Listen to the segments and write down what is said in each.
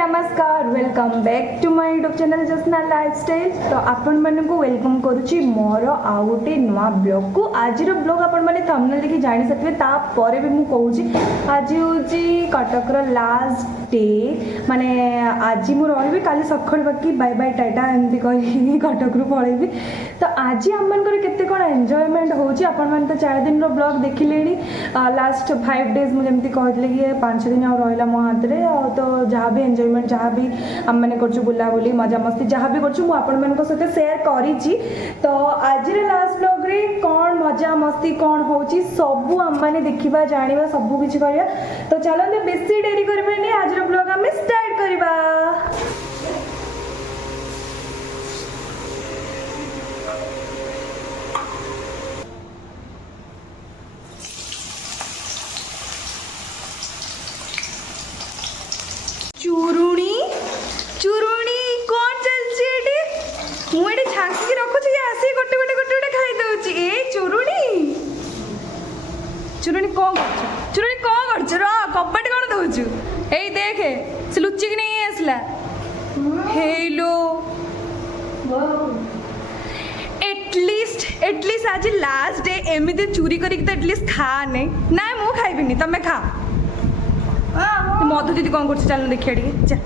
नमस्कार welcome back to my YouTube channel Jasna lifestyle. तो आपण मानक वेलकम करुच्ची मोर आउ गोटे नुआ ब्लॉग को। आज ब्लॉग आपण मैंने थंबनेल देखि जानि सकबे। तापर भी मु कहूची आज होची कटक रो लास्ट डे, माने आज मु रही काली सखड़ बाकी बाय बाय टाटा एमती कही कटक रु पळेबी। तो आज आम मानकर केते कोन एन्जॉयमेंट होची आपण मान तो 4 दिन रो ब्लॉग देखिलेनी। लास्ट 5 डेज मु जेमती कहतले कि 5 दिन आ रहिला मो हाथ रे। तो जहाँ भी एंजॉयमेंट जहाँ भी आम मैंने कर बुलाबुली मजा मस्ती जहाँ भी कर सहित सेयार करी। तो आज लास्ट ब्लॉग रे कौन मजा मस्ती कौन होची सबू आम मैंने देखा जाना सबू किसी करवा। तो चलते बेसी डेरी करबे आज ब्लॉग आम स्टार्ट करवा। चुरुणी चुरुणी कौन चलची एटी मुझे छांकी रखुची आसी गोटे गोटे गोटे गोटे खाई दउची। ए चुरुणी चुरुणी कौन करछ चुरुणी कौन करछ रो कपट कौन दउछु। ए देखे से लुच्ची कि नहीं आसला हेलो एटलिस्ट आज लास्ट डे एमिति चोरी करिक तो एटलिस्ट खा नहीं ना मु खाइबिनी तमे खा। मधु दीदी कौन कर चल देखिए टे जा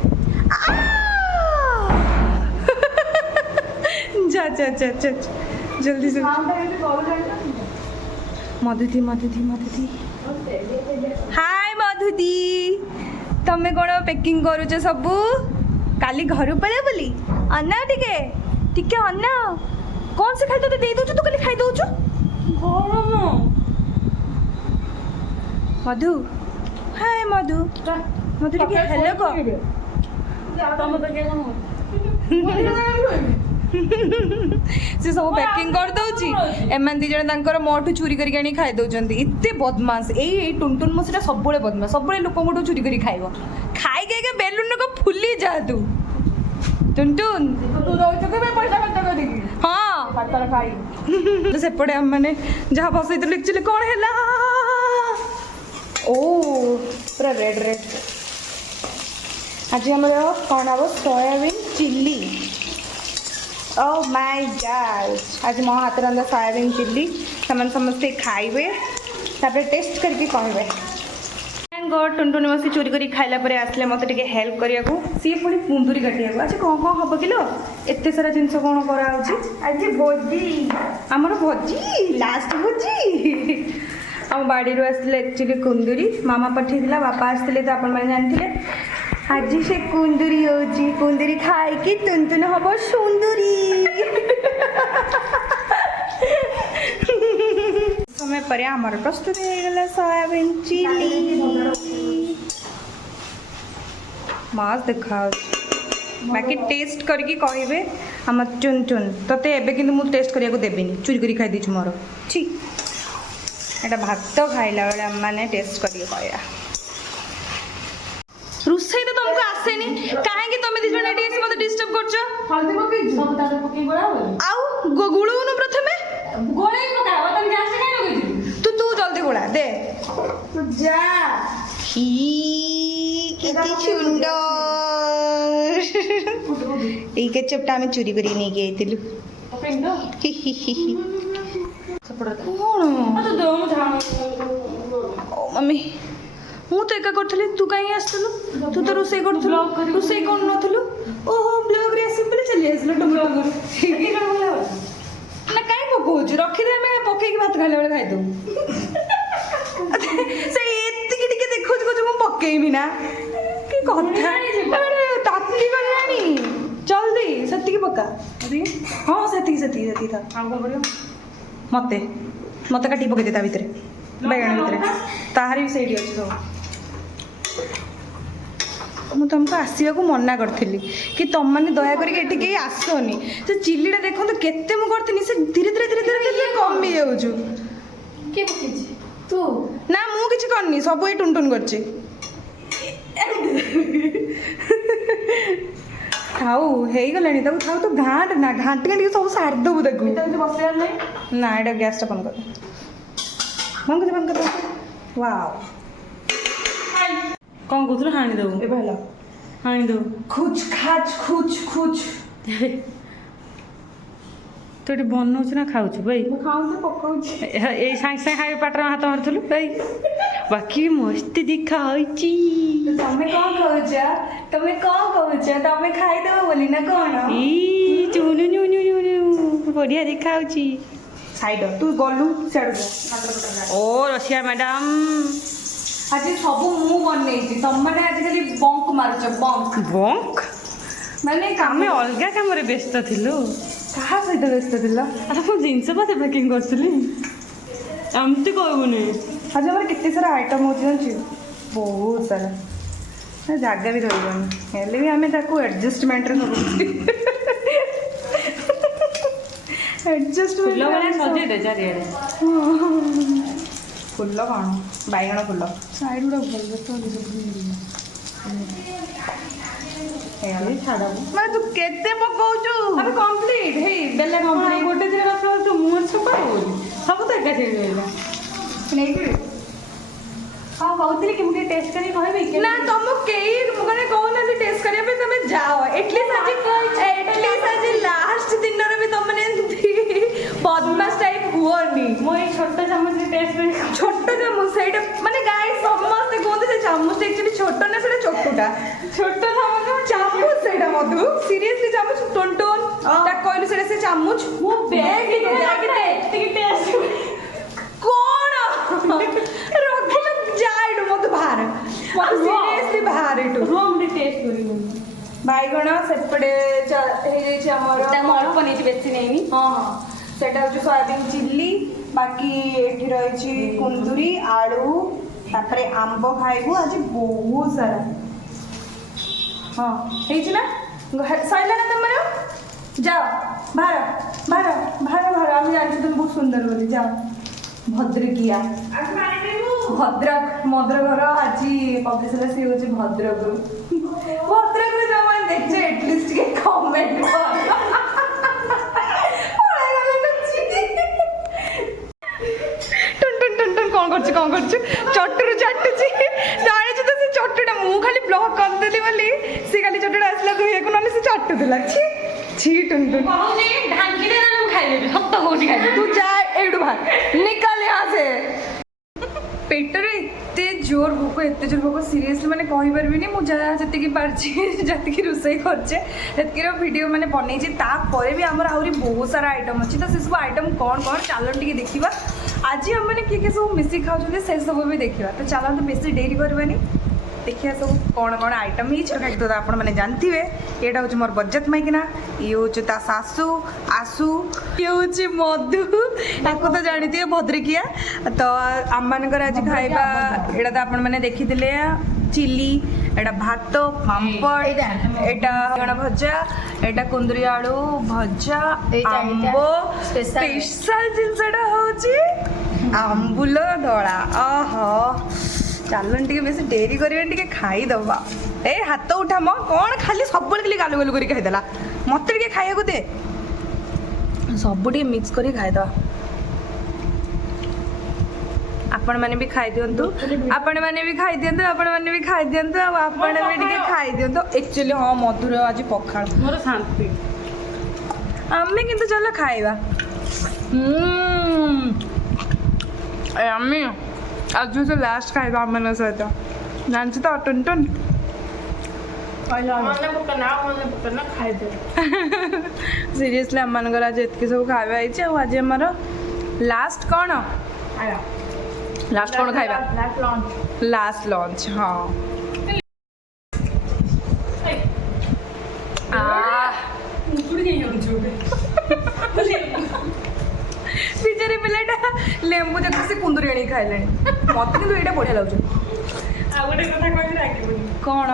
जा जा जा जल्दी से मधुदी मधुदी मधुदी हाय मधुदी तमे कौन पैकिंग करुच सबू काली घर पड़े बोली अन्ना टिके टिके अन्ना कौन से खाई तो दे दउछु तू काली खाई दउछु मधु। हाय मधु मधु टिके हेलो को से सब पैकिंग कर दउची एमान दी जण तांकर मोठू चोरी करी आनी खाई दउचंती। इत्ते बदमाश ए टुनटुन मसिटा सबले बदमाश सबले लोक मोठू चोरी करी खाइबो खाई के बेलुन को फुली जा तू टुनटुन तू दउछ के पैसा खर्च करी हां पातर खाई तो सेपटे हम माने जहां बसई तो एक्चुअली कोन हैला ओ पूरा रेड रेड। आज आम कौन हम soybean chilli. Oh my God आज मो हाथ रंधा सोयाबीन चिल्ली से समस्ते खाइबे तापर टेस्ट करके कहबे। टुनटुन मसी चोरी करी खाइला परे आसले मते टिके हेल्प करिया को सी पुणी कुंदुरी काटिया। अच्छा कौन कौन हम किलो एते सारा जिनस कौन करा आज भोजी आमर भोजी लास्ट भोजी आम बाड़ी आसते एक्चुअली कुंदुरी मामा पठेला बापा आसते तो आपण मैंने जानते आज से कुंदुरी होची कुंदुरी खाई कि टुनटुन हम सुंदरी समय पर आमर प्रस्तुत हो गला सोयाबीन चिली मस्त देखा बाकी टेस्ट करके कहबे हम टुनटुन तते एबे किंतु मु टेस्ट करिया को देबेनी चोरी करी खाई दिछु मोर छी एटा भात खाइला बेले माने टेस्ट करिए कहया। रुसई तो तुमको आसेनी काहे कि तुम दिजण एटी एसी मते डिस्टर्ब करछो हल्दी पकई सब तारे पकई बड़ा आउ गुळुनु प्रथमे गोळे पकावा तन गैस काहे लगई तू जल्दी गोळा दे तू जा ही किती सुंदर এই কেচপটা আমি চুরি করে নিয়ে গিয়েছিলু मम्मी मु तो एका करथली तू कहीं आसलु तू तो रोसई करथलु रोसई कोन नथलु ओहो ब्लॉग रे आसी बोले चली आसलो टमाटो कर ना काई पकोज रखी दे मैं पके के भात खाले बेले खाइ दो से एत्ती की टिके देखो जो मु पकेइमी ना की कथा अरे तातली गलानी जल्दी सत्ती की पक्का हां सत्ती था हम को करियो मते मते काटी पके देता भीतर बैगण भीतर ताहारी भी सही अच्छे सब मुझे तुमको आसवा को मना करी कि तुम मैंने दया करके आसनी से चिल्लीटा देखो तो केते मु करती से धीरे धीरे धीरे धीरे धीरे कमी जाऊँ तू ना मु किछि करनी सब ये टुनटुन करछि खाऊ हो गलानी खाऊ तो घाट ना घाटी घाटी सब सारी देबू देखू ना ये गैस बंद कर बंद कर वाओ कौन कहूँ हाणी देबू ए ଆଣିଦେବୁ खुच खाच खुच खुच ତୁ ଏଠି ବନଉଛୁ ନା ଖାଉଛୁ ଭାଇ ମୁଁ ଖାଉଁଛି ପକାଉଛି ଏଇ ସାଙ୍ଗେ ସାଙ୍ଗେ ଖାଇ ପାଟରେ ହାତ ମାରୁଥିଲୁ ଭାଇ ବାକି ମସ୍ତ ଦେଖା ହଉଛି ତମେ କଣ କହୁଛ ତମେ ଖାଇଦବ ବୋଲି ନା କଣ ବଢିଆ ଦେଖା ହଉଛି ସାଇଡ ତୁ ଗଲୁ ସିଆଡୁ ଓ ରସିଆ ମ୍ୟାଡାମ ଆଜି ସବୁ ମୁଁ ବନେଇଛି ତମମାନେ ଆଜିକାଲି ବଙ୍କ ମାରୁଛ ବଙ୍କ ବଙ୍କ ମାନେ ଆମେ କାମ ଅଲଗା କାମରେ ବ୍ୟସ୍ତ ଥିଲୁ କାହା ସହିତ ବ୍ୟସ୍ତ ଥିଲ ଆରେ ମୁଁ ଜିନିଷ ପତ୍ର ପ୍ୟାକିଂ କରୁଥିଲି ଏମିତି କହିବୁନି ଆଜି ଆମର କେତେ ସାରା ଆଇଟମ୍ ହେଉଛି ଜାଣିଛୁ ବହୁତ ସାରା ଜାଗା ବି ରହିବନି ହେଲେ ବି ଆମେ ତାକୁ ଆଡ଼ଜଷ୍ଟମେଣ୍ଟରେ ସବୁ ଫୁଲ ଭଳିଆ ସଜେଇ ଦେ ଚାରିଆଡ଼େ ଫୁଲ କ'ଣ ବାଇଗଣ ଫୁଲ ସାଇଡ୍ ଗୁଡ଼ା ଭଲ ଛାଡ଼ ମାନେ ତୁ କେତେ ପକଉଛୁ ଆମେ କମ୍ପ୍ଲିଟ୍ ହେଇ ଦେଲେ କମ୍ପ୍ଲିଟ୍ ଗୋଟେ ଦିନ ରଖିବ ତୁ ମୁହଁ ଛପା ହଉନି ସବୁ ତ ଏକା ଛିଡ଼ି ରହିଲା ନେଇକି ହଁ କହୁଥିଲି କି ମୁଁ ଟିକେ ଟେଷ୍ଟ କରି କହିବି ନା ତମକୁ କେହି ମାନେ କହୁନାହାନ୍ତି ଟେଷ୍ଟ କରିବା ପାଇଁ ତମେ ଯାଅ ଏଟଲିଷ୍ଟ ଆଜି ଲାଷ୍ଟ ଦିନରେ ବି ତମେ ଏମିତି ବଦମାସ ଟାଇପ୍ ହୁଅନି ମୁଁ ଏଇ ଛୋଟ ଚାମଚରେ ଟେଷ୍ଟ କରି ଛୋଟ ଚାମଚ ସେଇଟା ମାନେ ଗାଈ ସମସ୍ତେ କୁହନ୍ତି ସେ ଚାମଚଟା ଆକ୍ଚୁଆଲି ଛୋଟ ନା ସେଇଟା ଛୋଟଟା ଛୋଟ ଚାମଚ ସେଇଟା ମଧୁ ସିରିୟସଲି ଚାମଚ ଟୋନ ଟୋନ ତାକୁ କହିଲୁ ସେଇଟା ସେ ଚାମଚ ମୁଁ ଏତିକି ଟେଷ୍ଟ କଣ ରଖିଲ ଯାଏଠୁ ମତେ ବାହାର ସିରିୟସଲି ବାହାର ଏଠୁ ରୁହ ମୁଁ ଟିକେ ଟେଷ୍ଟ କରିବି ବାଇଗଣ ସେପଟେ ହେଇଯାଇଛି ଆମର ମୁଁ ଅଳ୍ପ ନେଇଛି ବେଶୀ ନେଇନି ହଁ ହଁ ସେଟା ହେଉଛି ସୋୟାବିନ ଚିଲ୍ଲି ବାକି ଏଠି ରହିଛି କୁନ୍ଦୁରି ଆଳୁ ତାପରେ ଆମ୍ବ ଖାଇବୁ ଆଜି ବହୁତ ସାରା ହଁ ହେଇଛି ନା ସରିଲା ନା ତମର ଯାଅ ବାହାର ବାହାର ବାହାର ବାହାର ଆମେ ଜାଣିଛୁ ତୁମେ ବହୁତ ସୁନ୍ଦର ବୋଲି ଯାଅ ଭଦ୍ରକିଆ ଭଦ୍ରକ ମଦ୍ର ଘର ଆଜି ପବ୍ଲିଶ ହେଲା ସିଏ ହେଉଛି ଭଦ୍ରକରୁ ଭଦ୍ରକରେ ଯୋଉମାନେ ଦେଖିଛ ଏଟଲିଷ୍ଟ ଟିକେ କମେଣ୍ଟ କ'ଣ କରୁଛୁ ଚଟୁରୁ ଚାଟୁଛି ଜାଣିଛୁ ତ ସେ ଚଟୁଟା ମୁଁ ଖାଲି ବ୍ଲକ୍ କରିଦେଲି ବୋଲି ସେ ଖାଲି ଚଟୁଟା ଆସିଲା ଧୋଇବାକୁ ନହେଲେ ସେ ଚାଟୁଥିଲା ଛି ଟୁନଟୁନ ତୁ ଯା ଏଇଠୁ ବାହାର ନିକାଲ यहाँ से ପେଟରେ ଏତେ ଜୋର ଭୋକ ସିରିୟସଲି ମାନେ କହିପାରିବିନି ମୁଁ ଯାହା ଯେତିକି ପାରିଛି ଯେତିକି ରୋଷେଇ କରିଛେ ସେତିକିର ଭିଡ଼ିଓ ମାନେ ବନେଇଛି ତାପରେ ବି ଆମର ଆହୁରି ବହୁତ ସାରା ଆଇଟମ୍ ଅଛି ତ ସେସବୁ ଆଇଟମ୍ କ'ଣ ଚାଲ ଟିକେ ଦେଖିବା ଆଜି ଆମମାନେ କିଏ କିଏ ସବୁ ମିଶିକି ଖାଉଛନ୍ତି ସେସବୁ ବି ଦେଖିବା ତ ଚାଲନ୍ତୁ ବେଶୀ ଡେରି କରିବାନି ଦେଖିବା ସବୁ କ'ଣ ଆଇଟମ୍ ହେଇଛି ତ ଆପଣମାନେ ଜାଣିଥିବେ ଏଇଟା ହେଉଛି ମୋର ବରଯାତ ମାଇକିନା ଇଏ ହେଉଛି ତା ଶାଶୁ ଆଶୁ ଇଏ ହେଉଛି ମଧୁ ତାକୁ ତ ଜାଣିଥିବେ ଭଦ୍ରକିଆ ତ ଆମମାନଙ୍କର ଆଜି ଖାଇବା ଏଇଟା ତ ଆପଣମାନେ ଦେଖିଥିଲେ ଚିଲି ଏଇଟା ଭାତ ପାମ୍ପଡ଼ ଏଇଟା ବାଇଗଣ ଭଜା ଏଇଟା କୁନ୍ଦୁରି ଆଳୁ ଭଜା ଆମ୍ବ ସ୍ପେଶାଲ ଜିନିଷଟା ହେଉଛି ଆମ୍ବୁଲ ଦଳା ଚାଲୁନି ଟିକେ ବେଶୀ ଡେରି କରିବେନି ଟିକେ ଖାଇଦବା ଏ ହାତ ଉଠା ମ କ'ଣ ଖାଲି ସବୁବେଳେ ଖାଲି ଗାଲୁ ଗାଲୁ କରି ଖାଇଦେଲା ମୋତେ ଟିକେ ଖାଇବାକୁ ଦେ ସବୁ ଟିକେ ମିକ୍ସ କରି ଖାଇଦବା ଆପଣମାନେ ବି ଖାଇଦିଅନ୍ତୁ ଆପଣମାନେ ବି ଖାଇଦିଅନ୍ତୁ ଆଉ ଆପଣ ବି ଟିକେ ଖାଇଦିଅନ୍ତୁ ଆକ୍ଚୁଆଲି ହଁ ମଧୁର ଆଜି ପଖାଳ ମୋର ଶାନ୍ତି ଆମେ କିନ୍ତୁ ଚାଲ ଖାଇବା ଆମେ ଆଜି ସେ ଲାଷ୍ଟ ଖାଇବା ଆମମାନଙ୍କ ସହିତ ଜାଣିଛୁ ତ ଟୁନଟୁନ ସିରିୟସଲି ଆମମାନଙ୍କର ଆଜି ଏତିକି ସବୁ ଖାଇବା ହେଇଛି ଆଉ ଆଜି ଆମର ଲାଷ୍ଟ କ'ଣ ଲାଷ୍ଟ କ'ଣ ଖାଇବା ଲାଷ୍ଟ ଲଞ୍ଚ ହଁ ବିଚାରି ପିଲାଟା ଲେମ୍ବୁ ଯାକ ସେ କୁନ୍ଦୁରି ଆଣିକି ଖାଇଲାଣି ମତେ କିନ୍ତୁ ଏଇଟା ବଢ଼ିଆ ଲାଗୁଛି ଆଉ ଗୋଟେ କଥା କହିବି ରାଗିବୁନି କ'ଣ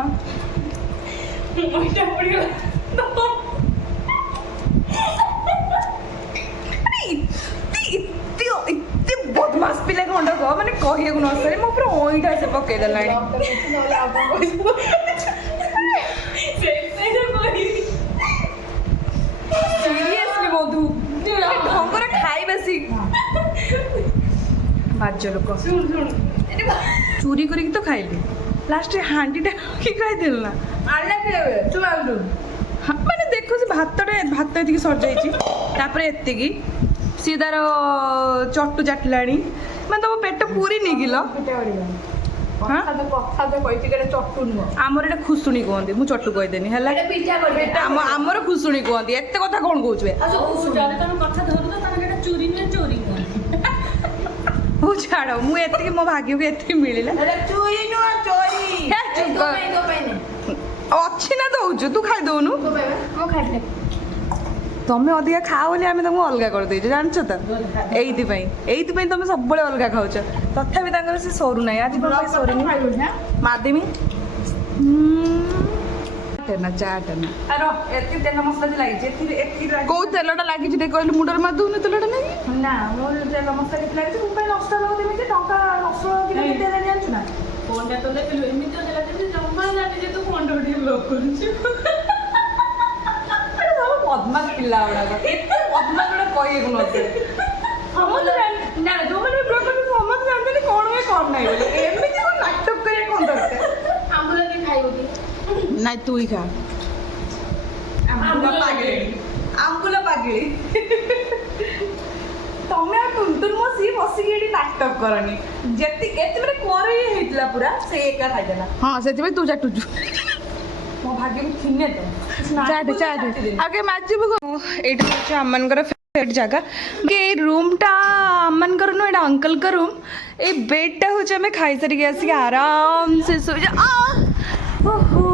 ଏତେ ବଦମାସ ପିଲା ଖଣ୍ଡକ ମାନେ କହିବାକୁ ନ ସରେ ମୋ ପୁରା ଅଇଁଠା ସେ ପକେଇଦେଲାଣି ସିରିୟସଲି ମଧୁ ଢଙ୍ଗରେ ଖାଇବା ଶିଖ ବାଜ୍ୟ ଲୋକ ଚୁରି କରିକି ତ ଖାଇଲି ଲାଷ୍ଟରେ ହାଣ୍ଡିଟା କି ଖାଇଦେଲୁ ନା ମାନେ ଦେଖୁଛି ଭାତ ଏତିକି ସରିଯାଇଛି ତାପରେ ଏତିକି ସିଏ ତାର ଚଟୁ ଚାଟିଲାଣି ମାନେ ତମ ପେଟ ପୁରୀ ନେଇକିଲ ଆମର ଏଇଟା ଖୁସୁଣି କୁହନ୍ତି ମୁଁ ଚଟୁ କହିଦେନି ହେଲା ଆମର ଖୁସୁଣି କୁହନ୍ତି ଏତେ କଥା କଣ କହୁଛୁ ହଉ ଛାଡ଼ ମୁଁ ଏତିକି ମୋ ଭାଗ୍ୟକୁ ଏତିକି ମିଳିଲା ଅଛି ନା ଦଉଛୁ ତୁ ଖାଇଦଉନୁ ତମେ ଅଧିକା ଖାଅ ବୋଲି ଆମେ ତମକୁ ଅଲଗା କରିଦେଇଛୁ ଜାଣିଛ ତ ଏଇଥିପାଇଁ ତମେ ସବୁବେଳେ ଅଲଗା ଖାଉଛ ତଥାପି ତାଙ୍କର ସେ ସରୁ ନାହିଁ ଆଜି କ'ଣ ପାଇଁ ସରୁନି ମାଦେମୀ କୋଉ ତେଲଟା ଲାଗିଛି ଟିକେ କହିଲୁ ମୁଣ୍ଡରେ ମାରିଦଉନି ତେଲଟା ଲାଗି ନା ମୋର ତେଲ ମସଲା କିଛି ଲାଗିଛି ମୁଁ ପାଇଁ ନଷ୍ଟ ହେବ କେମିତି ଟଙ୍କା ନଷ୍ଟ କିଲୋ କେତେ ହେଲାଣି ଜାଣିଛୁ ନା ଫୋନଟା ତ ଦେଖିଲୁ ଏମିତି ହେଲା ଯେମିତି ଜମା ଜାଣି ଯେ ତୁ ଫୋନଟା ଟିକେ ବ୍ଲକ୍ କରୁଛୁ ବଦମାସ ପିଲା ଗୁଡାକ ଏତେ ବଦମାସ ଗୁଡା କହିବାକୁ ନଥିଲେ ନା ଯୋଉମାନେ ବ୍ଲଗ୍ କରୁଛନ୍ତି ସମସ୍ତେ ଜାଣିଛନ୍ତି କ'ଣ ହୁଏ କ'ଣ ନାହିଁ ବୋଲି ଏମିତି କ'ଣ ନାଟକ କରିବା କ'ଣ ଦରକାର ଆମ୍ବୁଲ କିଏ ଖାଇବ କି ନାଇଁ ତୁ ହିଁ ଖା ଆମ୍ବୁଲ ପାଗିଳି ତମେ ଆଉ ଟୁନଟୁନ ମୋ ସିଏ ବସିକି ଏଠି ନାଟକ କରନି ଯେତିକି ଏତେ ମାନେ କରେ ହେଇଥିଲା ପୁରା ସେ ଏକା ଖାଇଦେଲା ହଁ ସେଥିପାଇଁ ତୁ ଚାଟୁଛୁ ମୋ ଭାଗ୍ୟକୁ ଥିନେ ତ ଆଗେ ମାଜିବୁ ଏଇଟା ହେଉଛି ଆମମାନଙ୍କର ଫେଭରେଟ୍ ଜାଗା ଏଇ ରୁମ୍ଟା ଆମମାନଙ୍କର ନୁହେଁ ଏଇଟା ଅଙ୍କଲଙ୍କ ରୁମ୍ ଏଇ ବେଡ୍ଟା ହେଉଛି ଆମେ ଖାଇସାରିକି ଆସିକି ଆରାମସେ ଶୋଇଯା ଓହୋ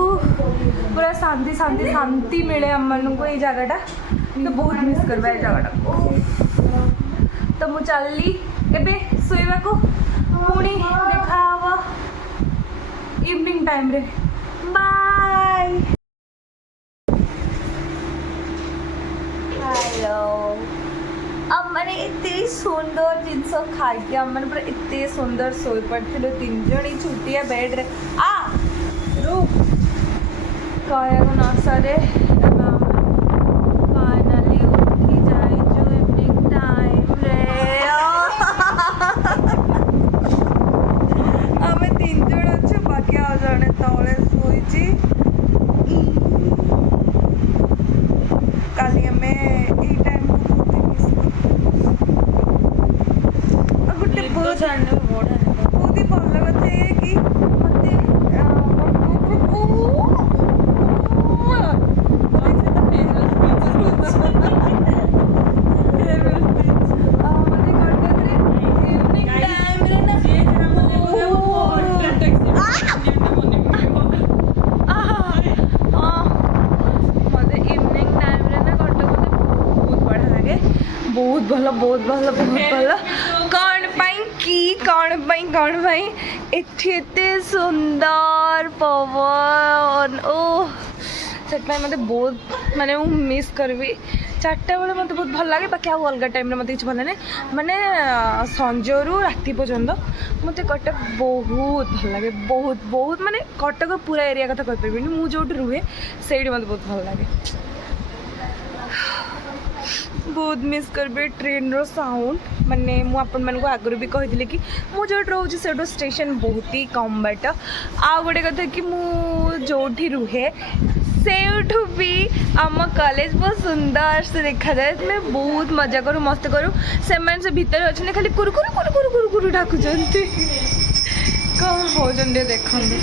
ପୁରା ଶାନ୍ତି ଶାନ୍ତି ଶାନ୍ତି ମିଳେ ଆମମାନଙ୍କୁ ଏଇ ଜାଗାଟା ତ ବହୁତ ମିସ୍ କରିବା ଏଇ ଜାଗାଟାକୁ ତ ମୁଁ ଚାଲିଲି ଏବେ ଶୋଇବାକୁ ପୁଣି ଦେଖା ହବ ଇଭିନିଂ ଟାଇମ୍ରେ ବାଏ ହ୍ୟାଲୋ ଆମମାନେ ଏତେ ସୁନ୍ଦର ଜିନିଷ ଖାଇକି ଆମମାନେ ପୁରା ଏତେ ସୁନ୍ଦର ଶୋଇପଡ଼ିଥିଲୁ 3 ଜଣ ଏଇ ଛୋଟିଆ ବେଡ଼୍ରେ କହିବାକୁ ନ ସରେ ଫାଇନାଲି ଉଠି ଯାଇଛୁ ଇଭିନିଂ ଟାଇମ୍ରେ ଆମେ 3 ଜଣ ଅଛୁ ବାକି ଆଉ ଜଣେ ତଳେ ଶୋଇଛି କାଲି ଆମେ ଏଇ ଟାଇମ୍କୁ ବହୁତ ମିସ୍ କରୁ ଆଉ ଗୋଟେ ବହୁତ ହି ଭଲ କଥା ଏଇଆ କି ମୋତେ ବହୁତ ଭଲ କ'ଣ ପାଇଁ ଏଠି ଏତେ ସୁନ୍ଦର ପବନ ଓ ସେଥିପାଇଁ ମୋତେ ବହୁତ ମାନେ ମୁଁ ମିସ୍ କରିବି 4ଟା ବେଳେ ମୋତେ ବହୁତ ଭଲ ଲାଗେ ବାକି ଆଉ ଅଲଗା ଟାଇମ୍ରେ ମୋତେ କିଛି ଭଲ ନାହିଁ ମାନେ ସଞ୍ଜରୁ ରାତି ପର୍ଯ୍ୟନ୍ତ ମୋତେ କଟକ ବହୁତ ଭଲ ଲାଗେ ବହୁତ ମାନେ କଟକ ପୁରା ଏରିଆ କଥା କହିପାରିବିନି ମୁଁ ଯେଉଁଠି ରୁହେ ସେଇଠି ମୋତେ ବହୁତ ଭଲ ଲାଗେ ବହୁତ ମିସ୍ କରିବେ ଟ୍ରେନ୍ର ସାଉଣ୍ଡ ମାନେ ମୁଁ ଆପଣମାନଙ୍କୁ ଆଗରୁ ବି କହିଥିଲି କି ମୁଁ ଯେଉଁଠି ରହୁଛି ସେଇଠୁ ଷ୍ଟେସନ୍ ବହୁତ ହି କମ୍ ବାଟ ଆଉ ଗୋଟେ କଥା କି ମୁଁ ଯେଉଁଠି ରୁହେ ସେଇଠୁ ବି ଆମ କଲେଜ ବହୁତ ସୁନ୍ଦର ସେ ଦେଖାଯାଏ ଆମେ ବହୁତ ମଜା କରୁ ମସ୍ତି କରୁ ସେମାନେ ସେ ଭିତରେ ଅଛନ୍ତି ଖାଲି କୁରୁ ଡାକୁଛନ୍ତି କ'ଣ ହେଉଛନ୍ତି ଦେଖନ୍ତୁ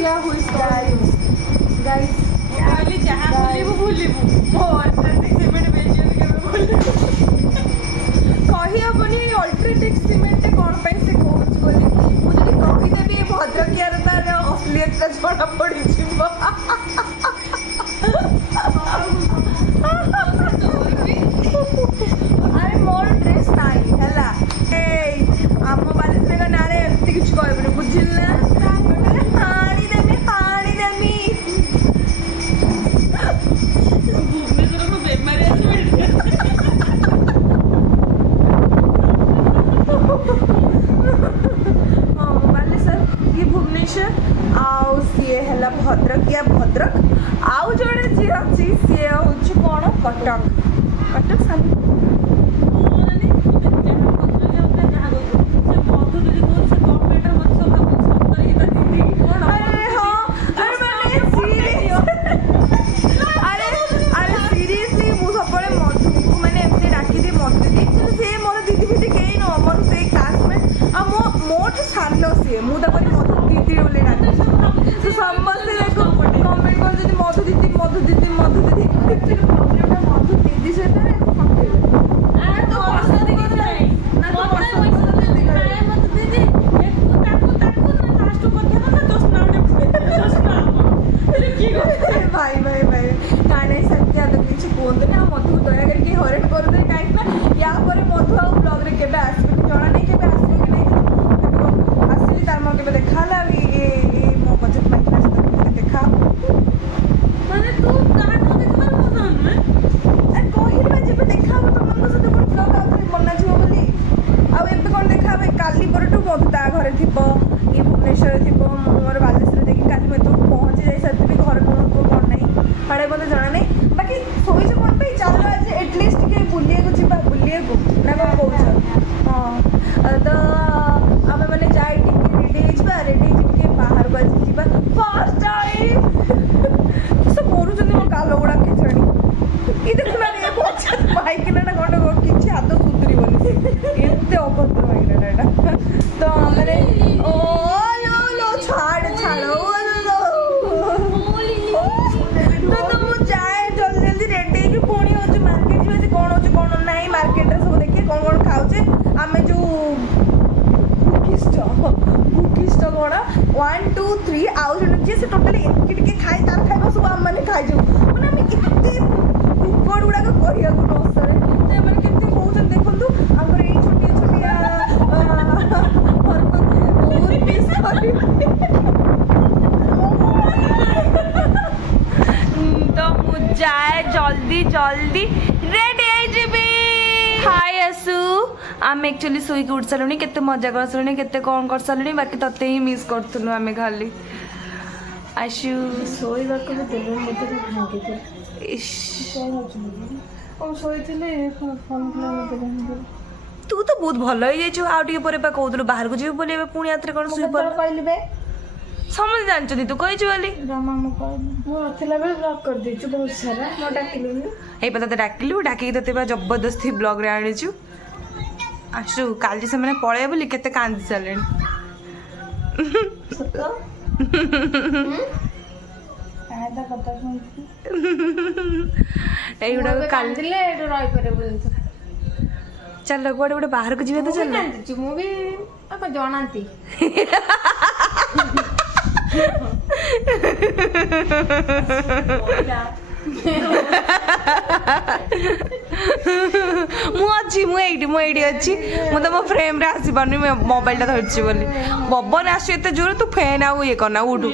क्या हुई गाइस जहाँ भूलिबू कही हेनी अल्ट्राटेक सीमेंट कौन से कौन बोली मुझे कहीदेवी भद्रकियार तार असलियत जना पड़ी अरे मोर ड्रेस नाई है आम बालेश्वर ना एमती किसी कहबे बुझिल ना ମୁଁ ତାପରେ ମଧୁ ଦିଦି ବୋଲି ଡାକେ ତ ସମସ୍ତେ ଦେଖ କମେଣ୍ଟ କରୁଛନ୍ତି ମଧୁ ଦିଦି ମଧୁ ଦିଦି ମଧୁ ଦିଦି ପ୍ରୋବ୍ଲେମଟା ମଧୁ ଦିଦି ସହିତ भाई भाई भाई काने सत्या तो किसी बोलते ना मधु दया करके हरण कर दे काहे ना या पर मधु आ ब्लॉग रे केबे आसबे जणा नहीं केबे आसबे कि नहीं आसली तार मन केबे देखाला ए मो बजट में क्लास तक देखा माने तू काटो देखबार पसंद में ए कोहिल में जेबे देखाबो तो मन से तो ब्लॉग आउथरे बना छियो बोली आ एबे कोन देखाबे काली परटू मधु ता घरे थिबो ये भुवनेश्वर थिबो मोर बालेश्वर देखि काली में तो पहुंच जाई सतबी घर को कोन नहीं पड़े मते जाना नहीं बाकी सोई से कोन पे चलो आज एटलीस्ट के बुलिए को छिपा बुलिए को ना कोन कहू हां तो आमे माने जाई टिके रेडी के बाहर को छिपा फर्स्ट टाइम सब मोरु जने मो कालो गुडा के छड़ी ई देखु ना ये बहुत बाइक ना कोन को किछि हाथ सुतरी बनी एते अभद्र होइना ना तो हमरे ओ लो लो छाड़ छाड़ो तो मु जाए जल्दी जल्दी रेडी कि पुणी हो मार्केट जो कौन हो कौन नहीं मार्केट रे सब देखिए कौन कौन खाऊचे आमे जो बुकिस्ट कौन 1 2 3 आउ जन जे से टोटली एक टिके खाई तार खाइबा सब हम माने खाइ जाऊ माने हम इत्ते कोड गुडा को करिया को नसरे ते माने केते होउछन देखंतु हमर एई छोटी छोटिया हरकत बहुत मिस करी तो मु जाए जल्दी जल्दी रेडी आई जीबी हाय असु आम एक्चुअली सुई के उठ सारूनी केते मजा कर सारूनी केते कौन कर सारूनी बाकी तते ही मिस करथुनु आमे खाली आशु सोई बाको भी देले मते भांगे दे इश ओ सोई थिले फोन ला मते भांगे तू तो बहुत भल हो जाइछु आउ टिके परे बा कहउतलु बाहर को जीव बोली पुणी आत्रे कोन सुई पर कहली बे समझ जानछनी तू कहिछु बोली रामा मो थिला बे ब्लॉक कर देछु बहुत सारा मो डाकिलु ए पता ते डाकिलु डाकी तते बा जबरदस्ती ब्लॉग रे आनिछु आशु काली से मैंने पळे बोली केते कांदी चलेनी सतो आदा पता सुन एई गुडा काली दिले एडो रही परे बोल चल गोटे गोटे बाहर को जीवे तो चल मु भी आप जणांती मु एडी अच्छी मु तो मो फ्रेम रे आसी पानी मोबाइल टा धरछि बोली बबन आसु एते जोर तू फैन आउ ये करना उठू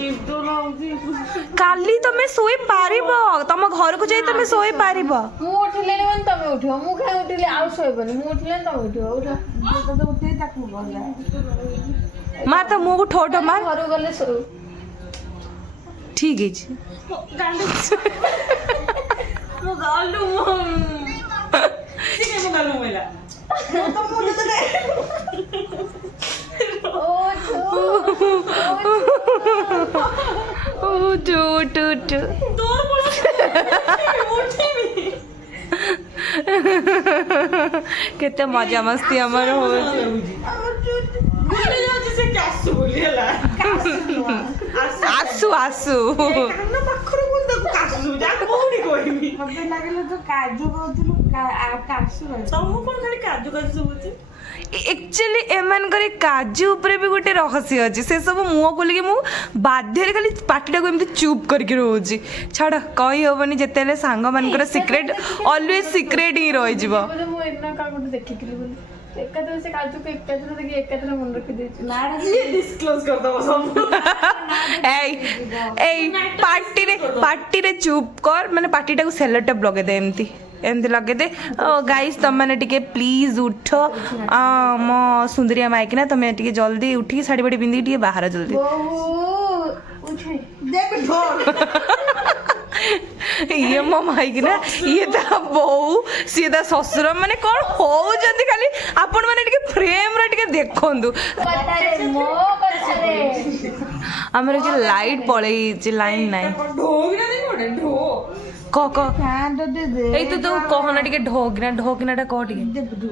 काली तमे सोई पारिबो तम घर को जाई तमे सोई पारिबो मु उठिले मन तमे उठियो मु खाइ उठिले आउ सोइबनी मु उठिले तमे उठियो उठ तो उठे ताकू बोला मार तो मुंह को ठोठो मार घर गले सो ठीक है गांडू मो गालू ठीक है मो गालू मेला तो मु तो दे ओ टू टू टू तोर बोल उठी मी केते मजा मस्ती हमर हो भूले जाओ जैसे कासु बोली हला आसु आसु काना पाखरो बोल दे कासु जा कोडी कोइमी मते लागले तो काजू कहतलु कासु तमु कोन खाली काजू काजू सुबुची एक्चुअली एमान करे काजू ऊपर भी गोटे रहस्य अछि से सब मुंह खोलिके मु बाध्य खाली पाटीटा को एमती चुप करके रहउची छाड़ कहि होबनी जेतेले सांग मानकर सीक्रेट ऑलवेज सीक्रेट ही रहि जिवो मु एकना का कोटे देखिथिली बोली एकादर से काजू को एकादर देखि एकादर मन रखि देछि ना ये डिस्क्लोज कर दबो सब ए पार्टी रे चुप कर माने पार्टीटा को सेलो टेप लगे दे एमती एमती लगे दे गाइस तुम मैंने टिके प्लीज उठ मो सुंदरिया माइकिना तुम टिके जल्दी उठी साड़ी बाड़ी पिंदी टिके बाहर जल्दी उठे देख ढोल ये मो माइकिना ये ता बहु सी ता ससुर माने कोन हो जंदी खाली आपण माने टिके फ्रेम रे टिके देखंदु पतारे मो पतारे हमर जे लाइट पळै जे लाइन नाही ढोगिना दे कोडे ढो क क फैन दे दे ए तू कहना टिके ढोकिना ढोकिनाटा कह टिके दे ढो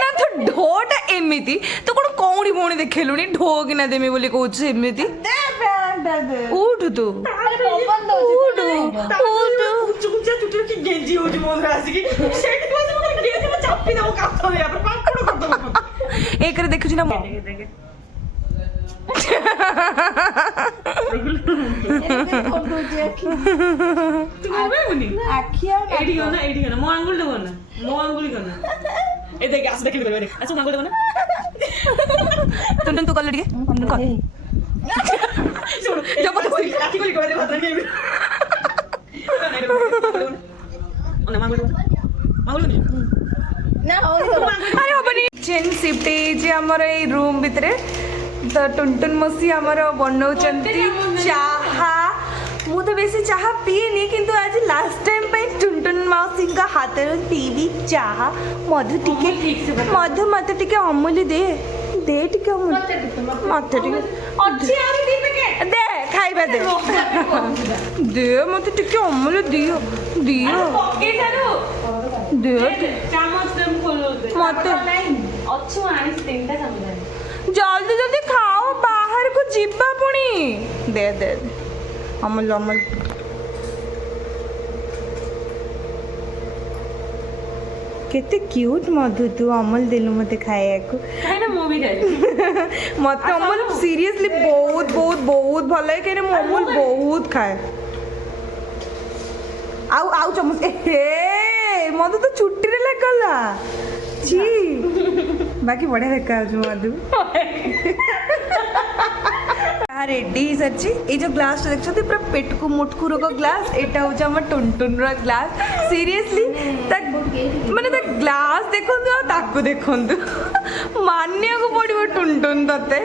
ना तो ढोटा ଏମିତି ତୁ କ'ଣ କଉଡ଼ି ଭଉଣୀ ଦେଖେଇଲୁଣି ଢୋ କିନା ଦେମି ବୋଲି କହୁଛୁ ଏମିତି ଦେ ପ୍ୟାଣ୍ଟଟା ଦେ ଉଠୁ ତୁ ପବନ ଦଉଛି ଉଠୁ ଉଠୁ କୁଚକୁଚା ଚୁଟିରେ କି ଗେଞ୍ଜି ହଉଛି ମୋ ଧରେ ଆସିକି ସେଇଠି ବସି ମୋତେ ଗେଞ୍ଜି ମୁଁ ଚାପି ଦେବ କାଠରେ ୟାପରେ ପାମ୍ପଡ଼ କରିଦେବ ମୋତେ। ଏକରେ ଦେଖୁଛୁ ନା ମୁଁ କରିଦଉଛି ଆଖି ତୁ କହିବୁନି ଆଖି ଆଉ ଏଇଠି ଗନା ମୋ ଆଙ୍ଗୁଳି ଦେବ ନା ମୋ ଆଙ୍ଗୁଳି ଗନା ଏ ଦେଖ ଆସ ଦେଖିବି ଦେବେ ଆସ ମୋ ଆଙ୍ଗୁଳି ଦେବ ନା ଟୁନଟୁନ ତୁ କଲୁ ଟିକେ ଟୁନଟୁନ କର ଶୁଣ ଜବରଦସ୍ତି ଆଖି କରି କହିଲେ ଭାତ ନେଇ ଅନା ମାଙ୍ଗୁଳି ଦେବ ମାଙ୍ଗୁଳି ଦେବ ନା ହଉନି ତୋର। ଆରେ ହବନି ଚେନ୍ ସିଫ୍ଟ ହେଇଛି ଆମର ଏଇ ରୁମ୍ ଭିତରେ ତ ଟୁନଟୁନ ମସି ଆମର ବନଉଛନ୍ତି ଚାହା ମୁଁ ତ ବେଶୀ ଚାହା ପିଏନି କିନ୍ତୁ ଆଜି ଲାଷ୍ଟ ଟାଇମ୍ ପାଇଁ ଟୁନଟୁନ ମାଉସୀଙ୍କ ହାତରୁ ପିଇବି ଚାହା ମଧୁ ଟିକେ ମଧୁ ମତେ ଟିକେ ଅମୁଲି ଦେ ଦେ ଟିକେ ଅମୁଲି ମତେ ଟିକେ ଅଛି ଆହୁରି ଦି ପ୍ୟାକେଟ ଦେ ଖାଇବା ଦେ ଦେ ମତେ ଟିକେ ଅମୁଲି ଦିଅ ଦିଅ ପକେଇ ସାରୁ ଦେ ଚାମଚ ଦେ ମୁଁ ଖୋଲୁଛି ମତେ ଅଛି ମୁଁ ଆଣିଛି ତିନିଟା ଚାମଚ ଜଲ୍ଦି ଜଲ୍ଦି ଖାଅ ବାହାରକୁ ଯିବା ପୁଣି ଦେ ଦେ ଦେ ଅମୁଲ ଅମୁଲ କେତେ କ୍ୟୁଟ୍ ମଧୁ ତୁ ଅମୁଲ ଦେଲୁ ମତେ ଖାଇବାକୁ କାହିଁକି ମୁଁ ବି ଖାଇବି ମତେ ଅମୁଲ ସିରିୟସଲି ବହୁତ ବହୁତ ବହୁତ ଭଲ ଲାଗେ କାହିଁକି ମୁଁ ଅମୁଲ ବହୁତ ଖାଏ ଆଉ ଚାମଚ ହେ ମଧୁ ତ ଛୁଟିରେ ଲାଗିଲା ଛି ବାକି ବଢିଆ ଦେଖାଯାଉଛି ମଧୁ ରେଡି ହେଇସାରିଛି ଏଇ ଯୋଉ ଗ୍ଲାସଟା ଦେଖୁଛନ୍ତି ପୁରା ପେଟକୁ ମୁଟକୁର ଗ୍ଲାସ ଏଇଟା ହଉଛି ଆମର ଟୁନଟୁନର ଗ୍ଲାସ ସିରିୟସଲି ତା ମାନେ ତା ଗ୍ଲାସ ଦେଖନ୍ତୁ ଆଉ ତାକୁ ଦେଖନ୍ତୁ ମାନିବାକୁ ପଡିବ ଟୁନଟୁନ ତତେ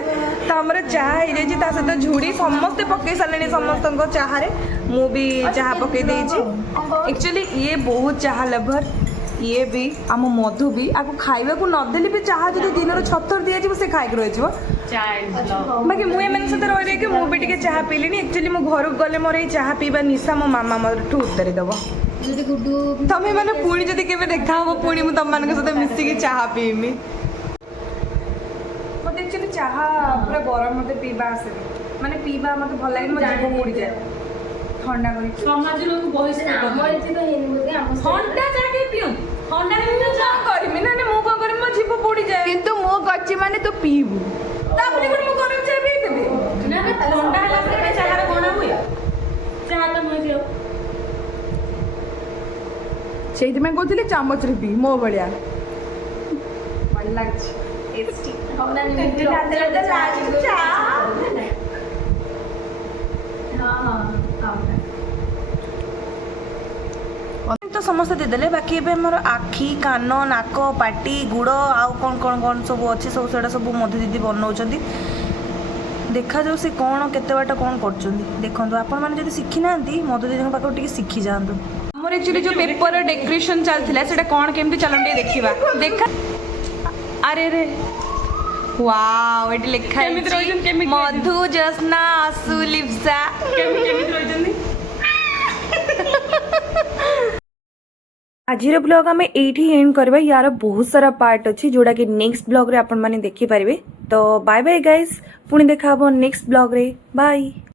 ତ ଆମର ଚାହା ହେଇଯାଇଛି ତା ସହିତ ଝୁଡ଼ି ସମସ୍ତେ ପକେଇ ସାରିଲେଣି ସମସ୍ତଙ୍କ ଚାହାରେ ମୁଁ ବି ଚାହା ପକେଇ ଦେଇଛି ଆକ୍ଚୁଆଲି ଇଏ ବହୁତ ଚାହା ଲଭର ଇଏ ବି ଆମ ମଧୁ ବି ଆକୁ ଖାଇବାକୁ ନଦେଲେ ବି ଚାହା ଯଦି ଦିନର 6 ଥର ଦିଆଯିବ ସେ ଖାଇକି ରହିଯିବ ବାକି ମୁଁ ଏମାନଙ୍କ ସହିତ ରହି ରହିକି ମୁଁ ବି ଟିକେ ଚାହା ପିଇଲିଣି ଆକ୍ଚୁଆଲି ମୁଁ ଘରକୁ ଗଲେ ମୋର ଏଇ ଚାହା ପିଇବା ନିଶା ମୋ ମାମା ମୋରଠୁ ଉତ୍ତରି ଦେବ ଯଦି ଗୁଡୁ ତମେ ମାନେ ପୁଣି ଯଦି କେବେ ଦେଖା ହବ ପୁଣି ମୁଁ ତମମାନଙ୍କ ସହିତ ମିଶିକି ଚାହା ପିଇମି ମତେ ଆକ୍ଚୁଆଲି ଚାହା ପୁରା ଗରମ ମତେ ପିଇବା ଆସେନି ମାନେ ପିଇବା ମତେ ଭଲ ଲାଗେନି ମୋ ଜିଭ ପୋଡ଼ିଯାଏ ଥଣ୍ଡା କରିକି ସମାଜରୁ ବହିଷ ଆମର ଏଠି ତ ହେଇନି ବୋଧେ ଆମ ଥଣ୍ଡା ଚାହା ପିଉ ଥଣ୍ଡା କଣ କରିମି ନା ମୁଁ କଣ କରିମି ମୋ ଜିଭ ପୋଡ଼ିଯାଏ କିନ୍ତୁ ମୁଁ କରିଛି ମାନେ ତୁ ପିଇବୁ ତାପରେ କଣ ମୁଁ ଗରମ ଚାହା ପିଇଦେବି ନା ଥଣ୍ଡା ହେଲା ପରେ ଚାହାରେ କଣ ହୁଏ ଚାହା ତ ନୁହେଁ ଆଉ ସେଇଥିପାଇଁ କହୁଥିଲି ଚାମଚରେ ପିଇ ମୋ ଭଳିଆ ଭଲ ଲାଗୁଛି ତ ସମସ୍ତେ ଦେଇଦେଲେ ବାକି ଏବେ ଆମର ଆଖି କାନ ନାକ ପାଟି ଗୁଡ଼ ଆଉ କ'ଣ କ'ଣ କ'ଣ ସବୁ ଅଛି ସବୁ ସେଗୁଡ଼ା ସବୁ ମଧୁ ଦିଦି ବନାଉଛନ୍ତି ଦେଖାଯାଉ ସେ କ'ଣ କେତେ ବାଟ କ'ଣ କରୁଛନ୍ତି ଦେଖନ୍ତୁ ଆପଣମାନେ ଯଦି ଶିଖିନାହାନ୍ତି ମଧୁ ଦିଦିଙ୍କ ପାଖକୁ ଟିକେ ଶିଖିଯାଆନ୍ତୁ ଆମର ଆକ୍ଚୁଆଲି ଯେଉଁ ପେପର ଡେକୋରେସନ୍ ଚାଲିଥିଲା ସେଇଟା କ'ଣ କେମିତି ଚାଲନ୍ତୁ ଟିକେ ଦେଖିବା ଦେଖା ଆରେ ରେ ୱାଓ ଏଠି ଲେଖା ହେଇଛି ମଧୁ ଜସ୍ନା ଆସୁ ଲିପ୍ସା କେମିତି ରହିଛନ୍ତି ଆଜିର ବ୍ଲଗ୍ ଆମେ ଏଇଠି ଏଣ୍ଡ କରିବା ୟାର ବହୁତ ସାରା ପାର୍ଟ ଅଛି ଯୋଉଟାକି ନେକ୍ସଟ ବ୍ଲଗ୍ରେ ଆପଣମାନେ ଦେଖିପାରିବେ ତ ବାଏ ବାଏ ଗାଇସ୍ ପୁଣି ଦେଖା ହବ ନେକ୍ସଟ ବ୍ଲଗ୍ରେ ବାଏ।